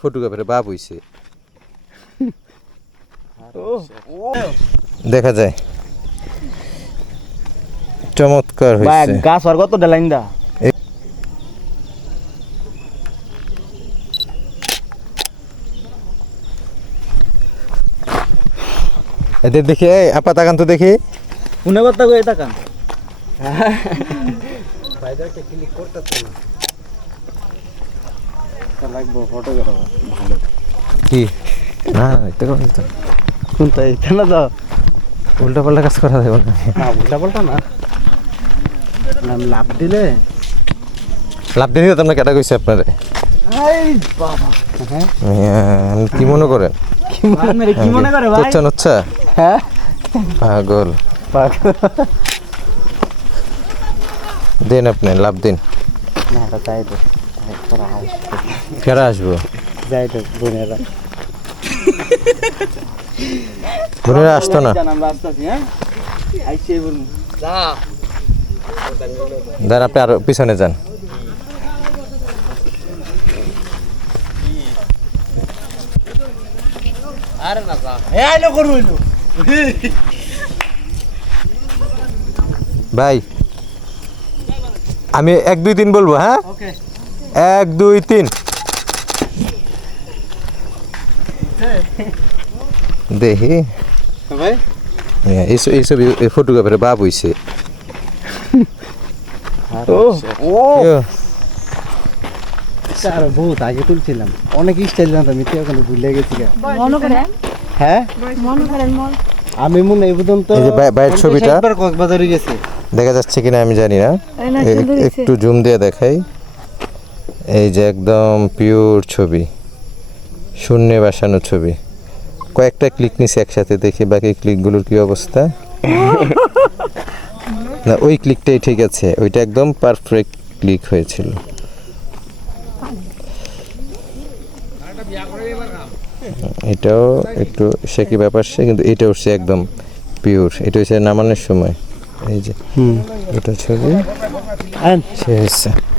ফটোগ্রাফারে বাপ হইছে। দেখা যায়। চমৎকার ভাই হয়েছে গাছ আর কত লাইন দা? এদের দেখি এই আপা তাকান তো দেখি। মনে করতে গো এটা কান লাগবো ফটোগ্রাফার ভালো। কি? না এটা কোন তো কোনটা? এটা না তো উল্টা পাল্টা কাজ করা যাবে না। না উল্টা পাল্টা না। না, লাভ দিলে? লাভ দিয়ে তোমরা কেটা কইছে আপনারে এই বাবা। হ্যাঁ? কি মনে করেন কি মনে কি মনে করে ভাই? আচ্ছা আচ্ছা হ্যাঁ? পাগল। পাক দিন আপনি লাভ দিন। না এটা চাই তো কেরা আসব যাই তো বোনেরা বোনেরা আসতো না দেন আপনি আরও পিছনে যান আরে না যা এ আইলো করু ভাই আমি এক দুই তিন বলব হ্যাঁ ওকে এক দুই তিন। দেখি। ভাই? মিয়া, এই ছ- এই ছবি ফটোগ্রাফারে বাপ হইছে। ও। ও! আর বহুত আগে তুলছিলাম। অনেক স্টাইল জানতাম আমি এখন ভুলে গেছি গা। মনে করেন হ্যাঁ মনে করেন মন আমি মনে এই পর্যন্ত বাইরের ছবিটা। কক্সবাজারে গেছি। দেখা যাচ্ছে কিনা আমি জানি না। একটু জুম দিয়ে দেখাই। এই যে একদম পিওর ছবি শূন্যে বাসানো ছবি। কয়েকটা ক্লিক নিছি একসাথে দেখি বাকি ক্লিকগুলোর কি অবস্থা। না ওই ক্লিকটাই ঠিক আছে ওইটা একদম পারফেক্ট ক্লিক হয়েছিল। এটাও একটু সে কি ব্যাপার সে কিন্তু এটা হচ্ছে একদম পিওর এটা হচ্ছে নামানোর সময়। এই যে হুম। এটা ছবি। সে হচ্ছে